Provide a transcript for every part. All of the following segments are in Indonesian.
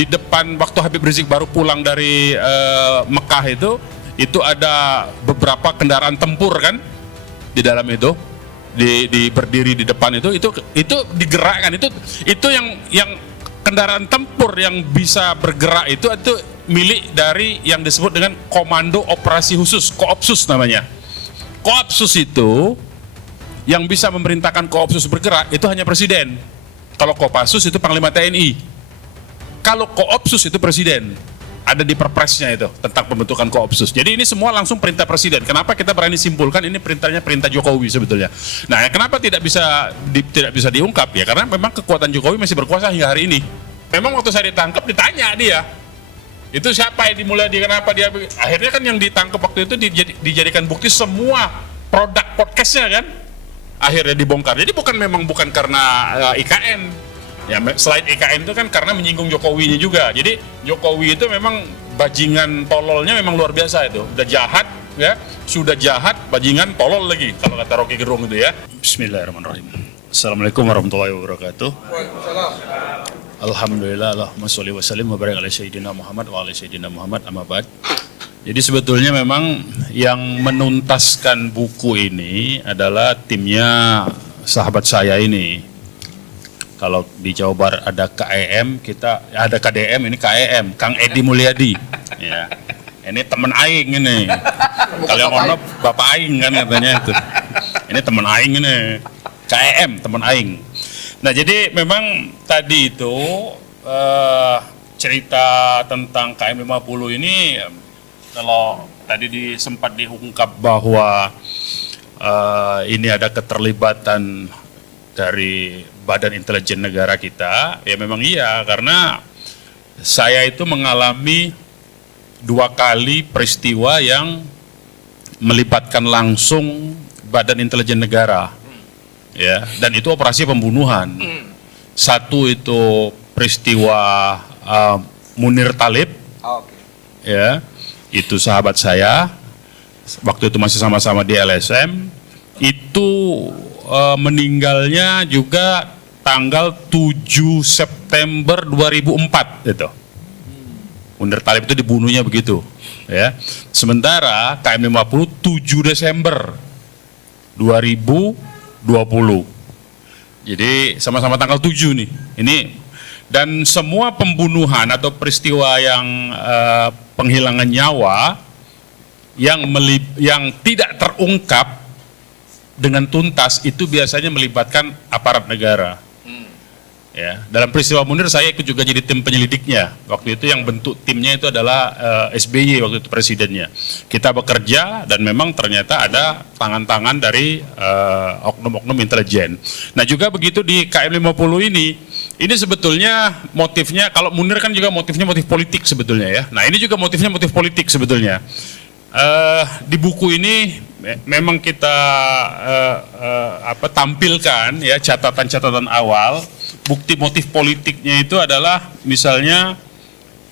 Di depan waktu Habib Rizik baru pulang dari Mekah itu ada beberapa kendaraan tempur kan di dalam itu, di berdiri di depan itu digerakkan, itu yang kendaraan tempur yang bisa bergerak itu milik dari yang disebut dengan Komando Operasi Khusus, Koopsus namanya. Koopsus itu yang bisa memerintahkan Koopsus bergerak itu hanya presiden. Kalau Kopassus itu Panglima TNI. Kalau Koopsus itu presiden. Ada di perpresnya itu tentang pembentukan Koopsus. Jadi ini semua langsung perintah presiden. Kenapa kita berani simpulkan ini perintahnya perintah Jokowi sebetulnya? Nah, kenapa tidak bisa diungkap ya? Karena memang kekuatan Jokowi masih berkuasa hingga hari ini. Memang waktu saya ditangkap ditanya dia, itu siapa yang dimulai kenapa dia? Akhirnya kan yang ditangkap waktu itu dijadikan bukti semua produk podcastnya kan. Akhirnya dibongkar. Jadi bukan karena IKN. Ya, selain IKN itu kan karena menyinggung Jokowinya juga. Jadi Jokowi itu memang bajingan tololnya memang luar biasa itu. Udah jahat ya, sudah jahat, bajingan tolol lagi kalau kata Rocky Gerung itu ya. Bismillahirrahmanirrahim. Assalamualaikum warahmatullahi wabarakatuh. Alhamdulillah, Allahumma sholli wa sallim wa barik ala sayyidina Muhammad wa ala sayyidina Muhammad, amma ba'd. Jadi sebetulnya memang yang menuntaskan buku ini adalah timnya sahabat saya ini. Kalau di Jawa Barat ada KEM, kita ada KDM, ini KEM, Kang Edi Mulyadi. Ya. Ini teman aing ini. Kalau yang ono Bapak aing kan katanya itu. Ini teman aing ini. KEM, teman aing. Nah, jadi memang tadi itu cerita tentang KM 50 ini kalau tadi sempat diungkap bahwa ini ada keterlibatan dari Badan Intelijen Negara kita, ya memang iya, karena saya itu mengalami 2 kali peristiwa yang melibatkan langsung Badan Intelijen Negara, ya, dan itu operasi pembunuhan. Satu itu peristiwa Munir Talib, ya, itu sahabat saya, waktu itu masih sama-sama di LSM, itu meninggalnya juga tanggal 7 September 2004 itu. Munir Talib itu dibunuhnya begitu, ya. Sementara KM 50 7 Desember 2020. Jadi sama-sama tanggal 7 nih. Ini dan semua pembunuhan atau peristiwa yang penghilangan nyawa yang tidak terungkap dengan tuntas itu biasanya melibatkan aparat negara. Ya, dalam peristiwa Munir saya ikut juga jadi tim penyelidiknya. Waktu itu yang bentuk timnya itu adalah SBY waktu itu presidennya. Kita bekerja dan memang ternyata ada tangan-tangan dari oknum-oknum intelijen. Nah, juga begitu di KM 50 ini sebetulnya motifnya, kalau Munir kan juga motifnya motif politik sebetulnya ya. Nah, ini juga motifnya motif politik sebetulnya. Di buku ini memang kita tampilkan ya catatan-catatan awal. Bukti motif politiknya itu adalah misalnya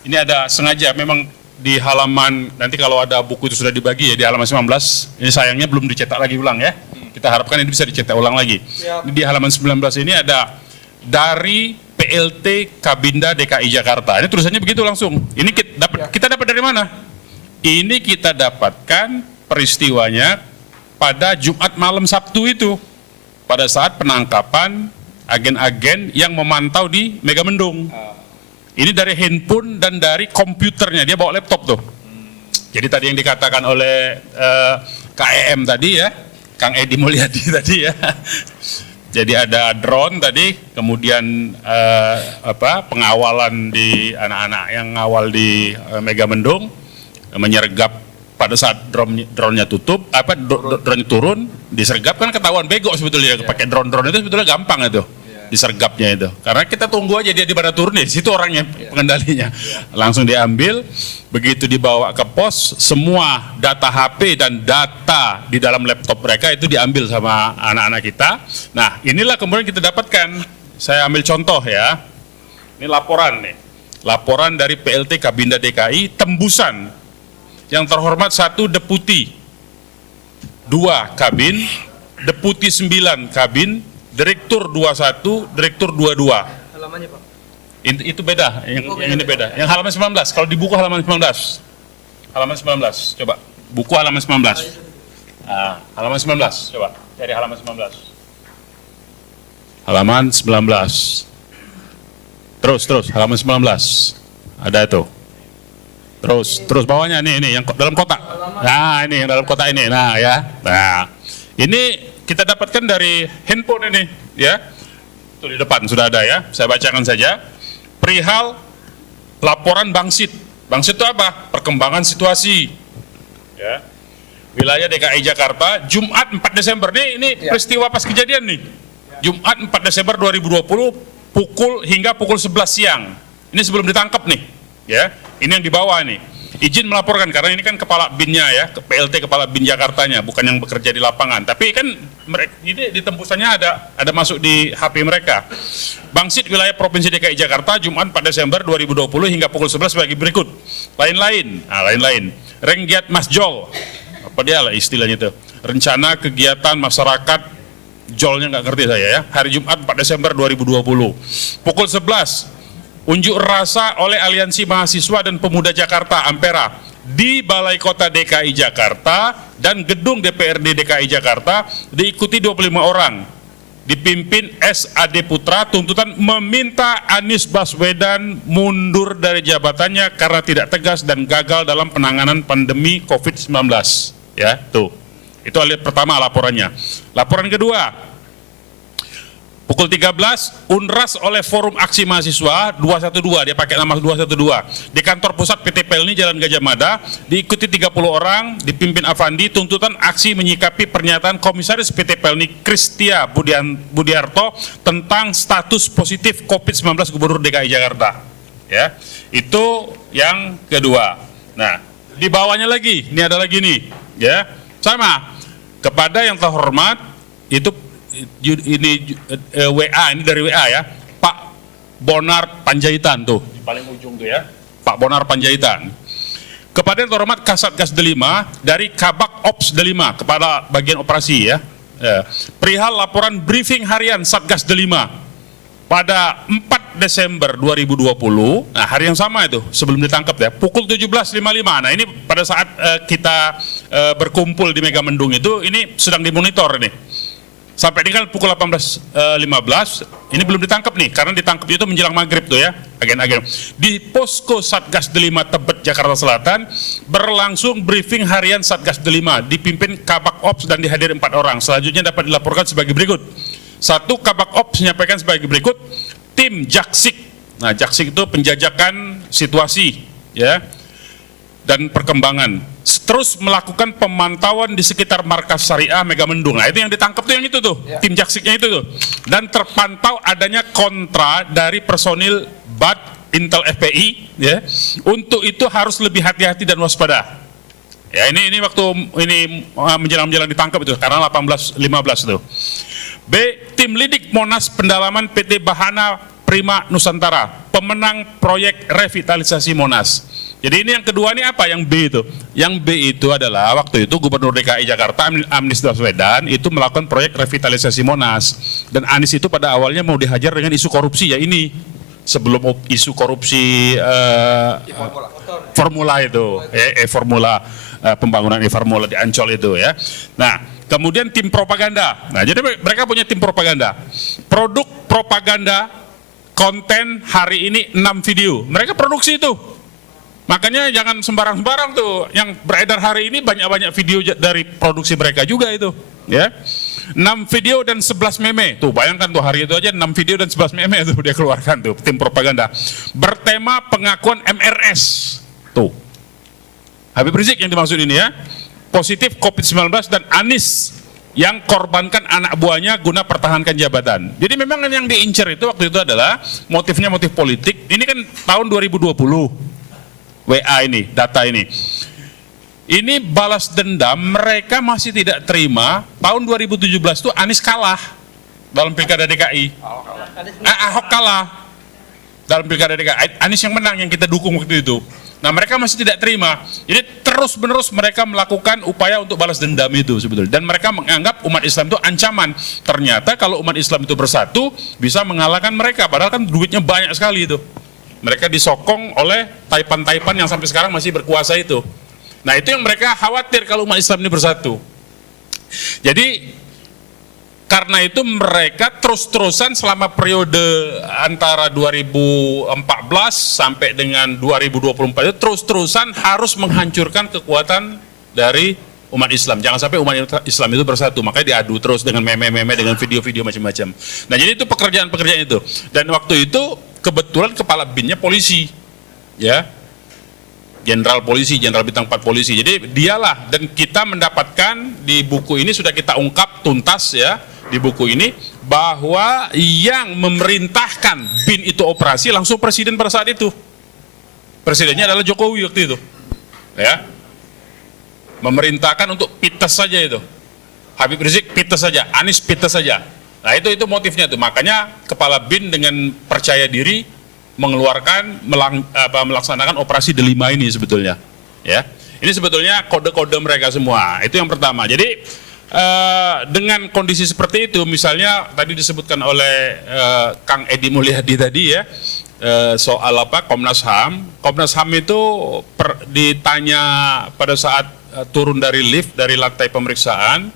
ini ada sengaja memang di halaman, nanti kalau ada buku itu sudah dibagi ya di halaman 19, ini sayangnya belum dicetak lagi ulang ya. Kita harapkan ini bisa dicetak ulang lagi. Ini di halaman 19 ini ada dari PLT Kabinda DKI Jakarta. Ini tulisannya begitu langsung. Ini kita dapat dari mana? Ini kita dapatkan peristiwanya pada Jumat malam Sabtu itu, pada saat penangkapan agen-agen yang memantau di Megamendung. Ini dari handphone dan dari komputernya, dia bawa laptop tuh. Jadi tadi yang dikatakan oleh KEM tadi ya, Kang Edi Mulyadi tadi ya. Jadi ada drone tadi, kemudian pengawalan di anak-anak yang ngawal di Megamendung, menyergap pada saat drone-nya tutup, drone turun, disergap kan ketahuan bego sebetulnya, pakai drone itu sebetulnya gampang itu, disergapnya itu. Karena kita tunggu aja dia di mana turun, di situ orangnya pengendalinya, langsung diambil, begitu dibawa ke pos, semua data HP dan data di dalam laptop mereka itu diambil sama anak-anak kita. Nah, inilah kemudian kita dapatkan, saya ambil contoh ya, ini laporan nih, laporan dari PLT Kabinda DKI, tembusan. Yang terhormat 1 deputi, 2 kabin, deputi 9 kabin, direktur 21, direktur 22. Halamannya Pak. Itu beda, yang ini beda. Yang halaman 19, kalau di buku halaman 19. Halaman 19, coba. Buku halaman 19. Nah, halaman 19, coba. Cari halaman 19. Halaman 19. Terus, halaman 19. Ada itu. Terus bawahnya ini yang dalam kotak. Nah, ini yang dalam kotak ini. Nah, ya. Nah, ini kita dapatkan dari handphone ini, ya. Itu di depan sudah ada ya. Saya bacakan saja. Perihal laporan Bangsit. Bangsit itu apa? Perkembangan situasi. Ya. Wilayah DKI Jakarta, Jumat 4 Desember. Ini peristiwa pas kejadian nih. Jumat 4 Desember 2020 hingga pukul 11 siang. Ini sebelum ditangkap nih. Ya. Ini yang di bawah nih. Izin melaporkan karena ini kan kepala BIN-nya ya, PLT kepala BIN Jakartanya, bukan yang bekerja di lapangan. Tapi kan ini ditembusannya ada masuk di HP mereka. Bangsit wilayah Provinsi DKI Jakarta Jumat 4 Desember 2020 hingga pukul 11 sebagai berikut. Lain-lain. Renggiat Masjol. Apa dia lah istilahnya itu? Rencana kegiatan masyarakat jolnya nggak ngerti saya ya. Hari Jumat 4 Desember 2020. Pukul 11. Unjuk rasa oleh Aliansi Mahasiswa dan Pemuda Jakarta Ampera di Balai Kota DKI Jakarta dan Gedung DPRD DKI Jakarta diikuti 25 orang. Dipimpin SAD Putra, tuntutan meminta Anies Baswedan mundur dari jabatannya karena tidak tegas dan gagal dalam penanganan pandemi COVID-19. Ya, tuh. Itu pertama laporannya. Laporan kedua. Pukul 13, Unras oleh Forum Aksi Mahasiswa 212, dia pakai nama 212, di kantor pusat PT Pelni Jalan Gajah Mada, diikuti 30 orang, dipimpin Avandi, tuntutan aksi menyikapi pernyataan Komisaris PT Pelni Kristia Budiarto tentang status positif COVID-19 Gubernur DKI Jakarta. Ya, itu yang kedua. Nah, di bawahnya lagi, ini ada lagi nih, ya, sama, kepada yang terhormat, itu ini WA, ini dari WA ya, Pak Bonar Panjaitan tuh di paling ujung tuh ya, Pak Bonar Panjaitan. Kepada yang terhormat Kasatgas Delima dari Kabak Ops Delima, kepala bagian operasi ya, perihal laporan briefing harian Satgas Delima pada 4 Desember 2020, nah hari yang sama itu sebelum ditangkap ya, pukul 17.55. Nah ini pada saat kita berkumpul di Megamendung itu, ini sedang dimonitor nih. Sampai ini kan pukul 18.15, ini belum ditangkap nih, karena ditangkap itu menjelang maghrib tuh ya, agen-agen. Di Posko Satgas Delima Tebet, Jakarta Selatan, berlangsung briefing harian Satgas Delima, dipimpin Kabak Ops dan dihadiri 4 orang. Selanjutnya dapat dilaporkan sebagai berikut. 1. Kabak Ops menyampaikan sebagai berikut, tim Jaksik. Nah, Jaksik itu penjajakan situasi, ya, dan perkembangan. Terus melakukan pemantauan di sekitar markas syariah Megamendung. Nah itu yang ditangkap tuh yang itu tuh, ya. Tim Jaksiknya itu tuh. Dan terpantau adanya kontra dari personil BAT Intel FPI, ya. Untuk itu harus lebih hati-hati dan waspada. Ya ini waktu ini menjelang ditangkap itu karena 18.15 tuh. B. Tim Lidik Monas Pendalaman PT Bahana Prima Nusantara, pemenang proyek revitalisasi Monas. Jadi ini yang kedua ini apa? Yang B itu. Yang B itu adalah waktu itu Gubernur DKI Jakarta Anies Baswedan itu melakukan proyek revitalisasi Monas. Dan Anies itu pada awalnya mau dihajar dengan isu korupsi ya ini. Sebelum isu korupsi formula itu, formula pembangunan formula di Ancol itu ya. Nah, kemudian tim propaganda. Nah, jadi mereka punya tim propaganda. Produk propaganda konten hari ini 6 video. Mereka produksi itu. Makanya jangan sembarang-sembarang tuh, yang beredar hari ini banyak-banyak video dari produksi mereka juga itu, ya. 6 video dan 11 meme, tuh bayangkan tuh hari itu aja 6 video dan 11 meme tuh dia keluarkan tuh, tim propaganda. Bertema pengakuan MRS, tuh. Habib Rizik yang dimaksud ini ya, positif COVID-19 dan Anies yang korbankan anak buahnya guna pertahankan jabatan. Jadi memang yang diincar itu waktu itu adalah motifnya motif politik, ini kan tahun 2020. WA ini, data ini. Ini balas dendam, mereka masih tidak terima, tahun 2017 itu Anies kalah dalam Pilkada DKI. Ahok kalah. dalam pilkada DKI, Anies yang menang yang kita dukung waktu itu. Nah mereka masih tidak terima, jadi terus-menerus mereka melakukan upaya untuk balas dendam itu sebetulnya. Dan mereka menganggap umat Islam itu ancaman. Ternyata kalau umat Islam itu bersatu bisa mengalahkan mereka, padahal kan duitnya banyak sekali itu. Mereka disokong oleh taipan-taipan yang sampai sekarang masih berkuasa itu. Nah itu yang mereka khawatir kalau umat Islam ini bersatu. Jadi karena itu mereka terus-terusan selama periode antara 2014 sampai dengan 2024 itu terus-terusan harus menghancurkan kekuatan dari umat Islam. Jangan sampai umat Islam itu bersatu, makanya diadu terus dengan meme-meme, dengan video-video macam-macam. Nah jadi itu pekerjaan-pekerjaan itu. Dan waktu itu kebetulan kepala BIN-nya polisi, ya. Jenderal polisi, jenderal bintang 4 polisi. Jadi dialah, dan kita mendapatkan di buku ini sudah kita ungkap tuntas ya, di buku ini bahwa yang memerintahkan BIN itu operasi langsung presiden pada saat itu. Presidennya adalah Jokowi waktu itu. Ya. Memerintahkan untuk pites saja itu. Habib Rizik pites saja, Anies pites saja. Nah, itu motifnya tuh. Makanya kepala BIN dengan percaya diri mengeluarkan melaksanakan operasi Delima ini sebetulnya. Ya. Ini sebetulnya kode-kode mereka semua. Itu yang pertama. Jadi dengan kondisi seperti itu, misalnya tadi disebutkan oleh Kang Edi Mulyadi tadi ya, soal Komnas HAM. Komnas HAM itu ditanya pada saat turun dari lift dari lantai pemeriksaan,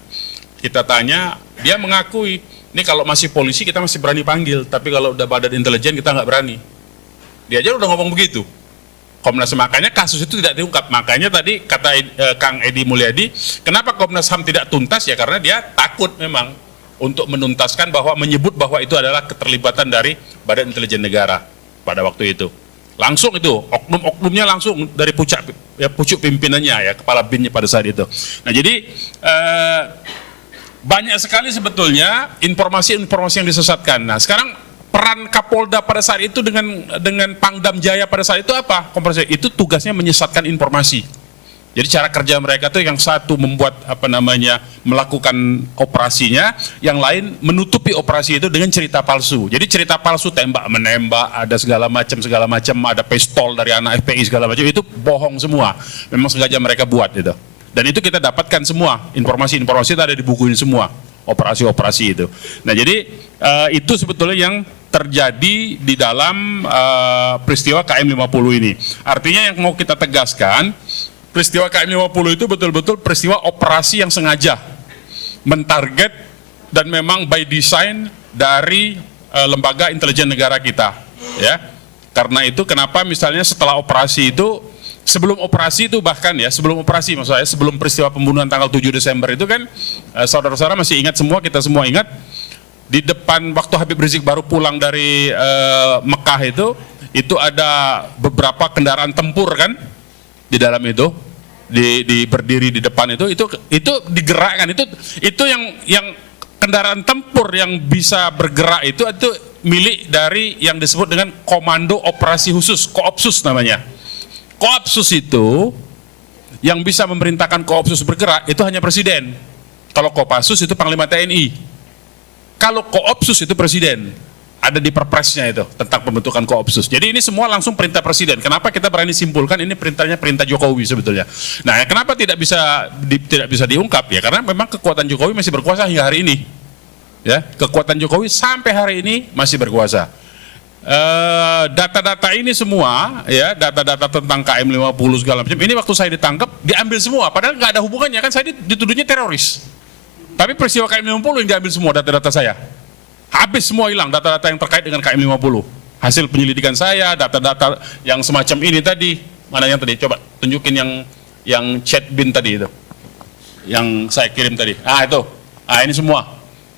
kita tanya, dia mengakui, ini kalau masih polisi kita masih berani panggil, tapi kalau udah badan intelijen kita nggak berani. Dia aja udah ngomong begitu. Komnas HAM, makanya kasus itu tidak diungkap. Makanya tadi kata Kang Edi Mulyadi, kenapa Komnas HAM tidak tuntas? Ya karena dia takut memang untuk menuntaskan bahwa menyebut bahwa itu adalah keterlibatan dari Badan Intelijen Negara pada waktu itu. Langsung itu, oknum-oknumnya langsung dari pucuk pimpinannya ya, kepala BIN-nya pada saat itu. Nah jadi banyak sekali sebetulnya informasi-informasi yang disesatkan. Nah sekarang peran Kapolda pada saat itu dengan Pangdam Jaya pada saat itu apa? Itu tugasnya menyesatkan informasi. Jadi cara kerja mereka tuh yang satu membuat melakukan operasinya, yang lain menutupi operasi itu dengan cerita palsu. Jadi cerita palsu tembak menembak, ada segala macam, ada pistol dari anak FPI segala macam, itu bohong semua. Memang sengaja mereka buat itu. Dan itu kita dapatkan semua, informasi-informasi itu ada di buku ini semua, operasi-operasi itu. Nah jadi itu sebetulnya yang terjadi di dalam peristiwa KM 50 ini. Artinya yang mau kita tegaskan, peristiwa KM 50 itu betul-betul peristiwa operasi yang sengaja mentarget dan memang by design dari lembaga intelijen negara kita, ya. Karena itu kenapa misalnya setelah operasi itu, sebelum operasi itu bahkan ya, sebelum operasi maksud saya, sebelum peristiwa pembunuhan tanggal 7 Desember itu kan, saudara-saudara masih ingat semua, kita semua ingat, di depan waktu Habib Rizik baru pulang dari Mekah itu ada beberapa kendaraan tempur kan di dalam itu, berdiri di depan itu digerakkan, itu yang kendaraan tempur yang bisa bergerak itu milik dari yang disebut dengan Komando Operasi Khusus, Koopsus namanya. Koopsus itu yang bisa memerintahkan Koopsus bergerak itu hanya presiden. Kalau Kopassus itu Panglima TNI. Kalau Koopsus itu presiden, ada di perpresnya itu tentang pembentukan Koopsus. Jadi ini semua langsung perintah presiden. Kenapa kita berani simpulkan ini perintahnya perintah Jokowi sebetulnya? Nah, kenapa tidak bisa diungkap ya? Karena memang kekuatan Jokowi masih berkuasa hingga hari ini. Ya, kekuatan Jokowi sampai hari ini masih berkuasa. Data-data ini semua, ya, data-data tentang KM 50 segala macam. Ini waktu saya ditangkap diambil semua, padahal nggak ada hubungannya kan, saya dituduhnya teroris. Tapi peristiwa KM 50 yang diambil semua data-data saya. Habis semua hilang data-data yang terkait dengan KM 50. Hasil penyelidikan saya, data-data yang semacam ini tadi. Mana yang tadi? Coba tunjukin yang chat bin tadi itu. Yang saya kirim tadi. Itu. Ini semua.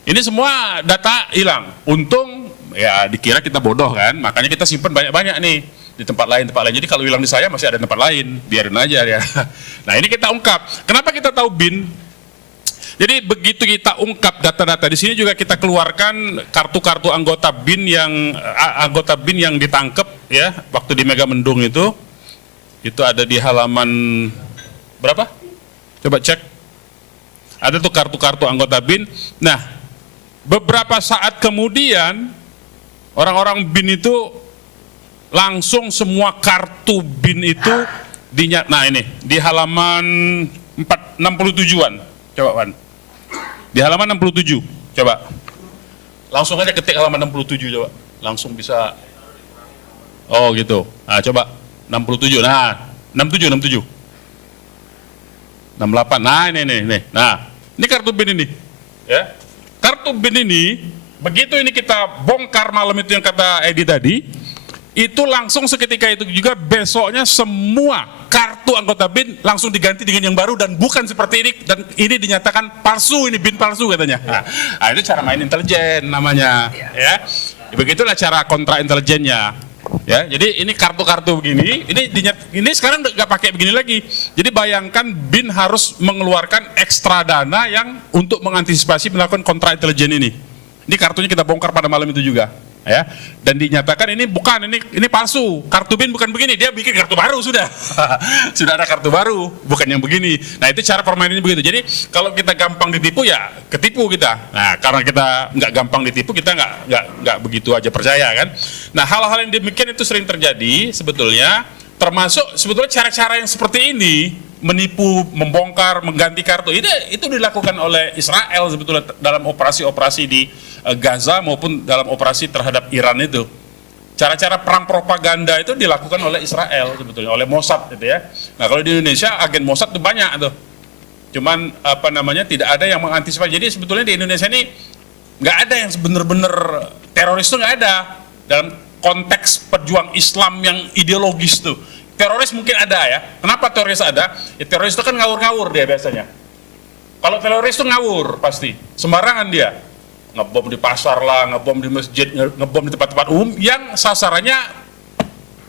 Ini semua data hilang. Untung ya dikira kita bodoh kan. Makanya kita simpan banyak-banyak nih di tempat lain. Jadi kalau hilang di saya masih ada tempat lain. Biarin aja ya. Nah, ini kita ungkap. Kenapa kita tahu bin? Jadi begitu kita ungkap data-data, di sini juga kita keluarkan kartu-kartu anggota BIN yang ditangkap ya waktu di Megamendung itu ada di halaman berapa? Coba cek. Ada tuh kartu-kartu anggota BIN. Nah, beberapa saat kemudian orang-orang BIN itu langsung semua kartu BIN itu nah ini di halaman 67-an. Coba Wan. Di halaman 67. Coba. Langsung aja ketik halaman 67 coba. Langsung bisa. Oh gitu. Nah, coba 67. Nah, 67. 68. Nah, ini. Nah, ini kartu BIN ini. Ya. Kartu BIN ini begitu ini kita bongkar malam itu yang kata Edi tadi, itu langsung seketika itu juga besoknya semua kartu anggota BIN langsung diganti dengan yang baru dan bukan seperti ini, dan ini dinyatakan palsu, ini BIN palsu katanya. Nah, itu cara main intelijen namanya, ya. Begitulah cara kontra intelijennya. Ya, jadi ini kartu-kartu begini, ini sekarang nggak pakai begini lagi. Jadi bayangkan BIN harus mengeluarkan ekstra dana yang untuk mengantisipasi melakukan kontra intelijen ini. Ini kartunya kita bongkar pada malam itu juga, ya. Dan dinyatakan ini bukan, ini palsu. Kartu BIN bukan begini, dia bikin kartu baru sudah. Sudah ada kartu baru, bukan yang begini. Nah, itu cara permainannya begitu. Jadi kalau kita gampang ditipu ya ketipu kita. Nah, karena kita nggak gampang ditipu, kita nggak begitu aja percaya kan. Nah, hal-hal yang demikian itu sering terjadi sebetulnya, termasuk sebetulnya cara-cara yang seperti ini, menipu, membongkar, mengganti kartu, itu dilakukan oleh Israel sebetulnya dalam operasi-operasi di Gaza maupun dalam operasi terhadap Iran itu. Cara-cara perang propaganda itu dilakukan oleh Israel sebetulnya, oleh Mossad gitu ya. Nah, kalau di Indonesia agen Mossad itu banyak tuh. Cuman tidak ada yang mengantisipasi. Jadi sebetulnya di Indonesia ini nggak ada yang benar-benar teroris itu, nggak ada dalam konteks pejuang Islam yang ideologis tuh. Teroris mungkin ada ya. Kenapa teroris ada? Ya, teroris itu kan ngawur-ngawur dia biasanya. Kalau teroris itu ngawur pasti, sembarangan dia. Ngebom di pasar lah, ngebom di masjid, ngebom di tempat-tempat umum yang sasarannya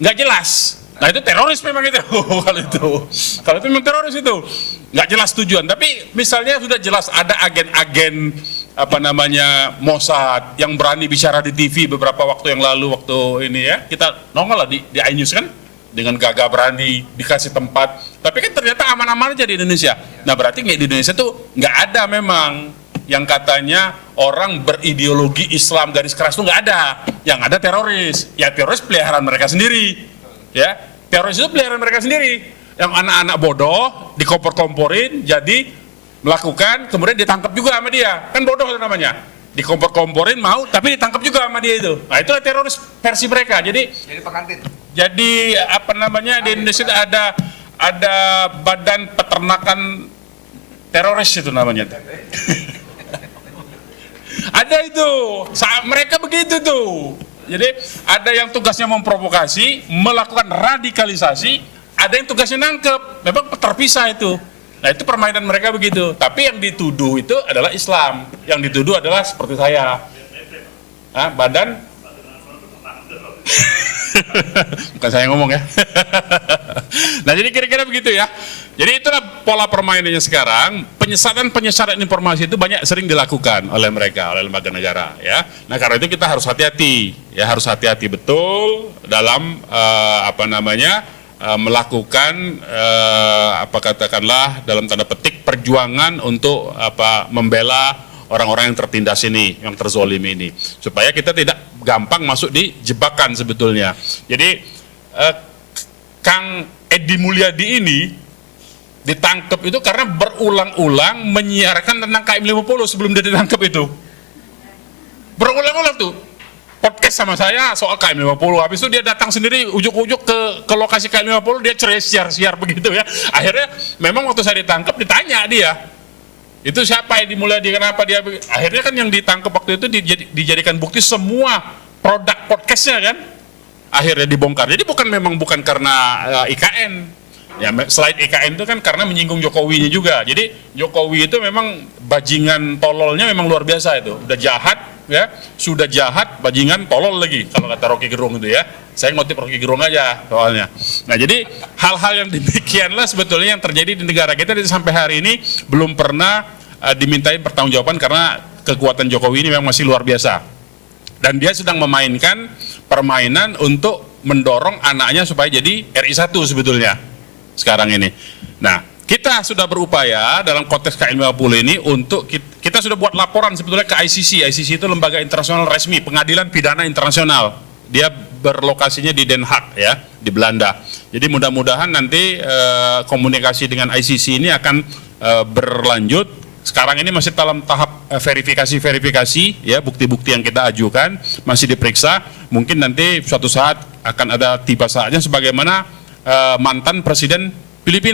nggak jelas. Nah, itu teroris memang itu. Kalau itu memang teroris itu nggak jelas tujuan. Tapi misalnya sudah jelas ada agen-agen Mossad yang berani bicara di TV beberapa waktu yang lalu, waktu ini ya kita nongol lah di iNews kan, dengan gagah berani dikasih tempat, tapi kan ternyata aman-aman aja di Indonesia. Nah, berarti di Indonesia tuh nggak ada memang yang katanya orang berideologi Islam garis keras tuh nggak ada. Yang ada teroris, ya teroris peliharaan mereka sendiri, ya teroris itu peliharaan mereka sendiri. Yang anak-anak bodoh dikompor-komporin jadi melakukan, kemudian ditangkap juga sama dia, kan bodoh itu namanya. Dikompor-komporin mau, tapi ditangkap juga sama dia itu. Nah, itulah teroris versi mereka. Jadi pengantin. Jadi di Indonesia ada badan peternakan teroris itu namanya. Ada itu, mereka begitu tuh. Jadi ada yang tugasnya memprovokasi, melakukan radikalisasi, ada yang tugasnya nangkep. Memang terpisah itu. Nah, itu permainan mereka begitu. Tapi yang dituduh itu adalah Islam. Yang dituduh adalah seperti saya. Badan bukan saya ngomong ya. Nah, jadi kira-kira begitu ya. Jadi itulah pola permainannya sekarang. Penyesatan informasi itu banyak sering dilakukan oleh mereka, oleh lembaga negara ya. Nah, karena itu kita harus hati-hati ya, harus hati-hati betul dalam melakukan katakanlah dalam tanda petik perjuangan untuk membela orang-orang yang tertindas ini, yang terzolim ini, supaya kita tidak gampang masuk di jebakan sebetulnya. Jadi Kang Edi Mulyadi ini ditangkap itu karena berulang-ulang menyiarkan tentang KM50 sebelum dia ditangkap itu. Berulang-ulang tuh podcast sama saya soal KM50, habis itu dia datang sendiri ujuk-ujuk ke lokasi KM50, dia siar begitu ya. Akhirnya memang waktu saya ditangkap ditanya dia, itu siapa yang dimulai, kenapa dia, akhirnya kan yang ditangkap waktu itu dijadikan bukti semua produk podcastnya kan, akhirnya dibongkar. Jadi bukan karena IKN. Ya, selain IKN itu kan karena menyinggung Jokowinya juga. Jadi Jokowi itu memang bajingan tololnya memang luar biasa itu. Sudah jahat, bajingan tolol lagi kalau kata Rocky Gerung itu ya. Saya ngutip Rocky Gerung aja soalnya. Nah, jadi hal-hal yang demikianlah sebetulnya yang terjadi di negara kita sampai hari ini belum pernah dimintain pertanggungjawaban karena kekuatan Jokowi ini memang masih luar biasa. Dan dia sedang memainkan permainan untuk mendorong anaknya supaya jadi RI1 sebetulnya sekarang ini. Nah, kita sudah berupaya dalam konteks KM50 ini untuk kita sudah buat laporan sebetulnya ke ICC. ICC itu lembaga internasional resmi, pengadilan pidana internasional. Dia berlokasinya di Den Haag ya, di Belanda. Jadi mudah-mudahan nanti komunikasi dengan ICC ini akan berlanjut. Sekarang ini masih dalam tahap verifikasi ya, bukti-bukti yang kita ajukan masih diperiksa. Mungkin nanti suatu saat akan ada tiba saatnya sebagaimana mantan presiden Filipina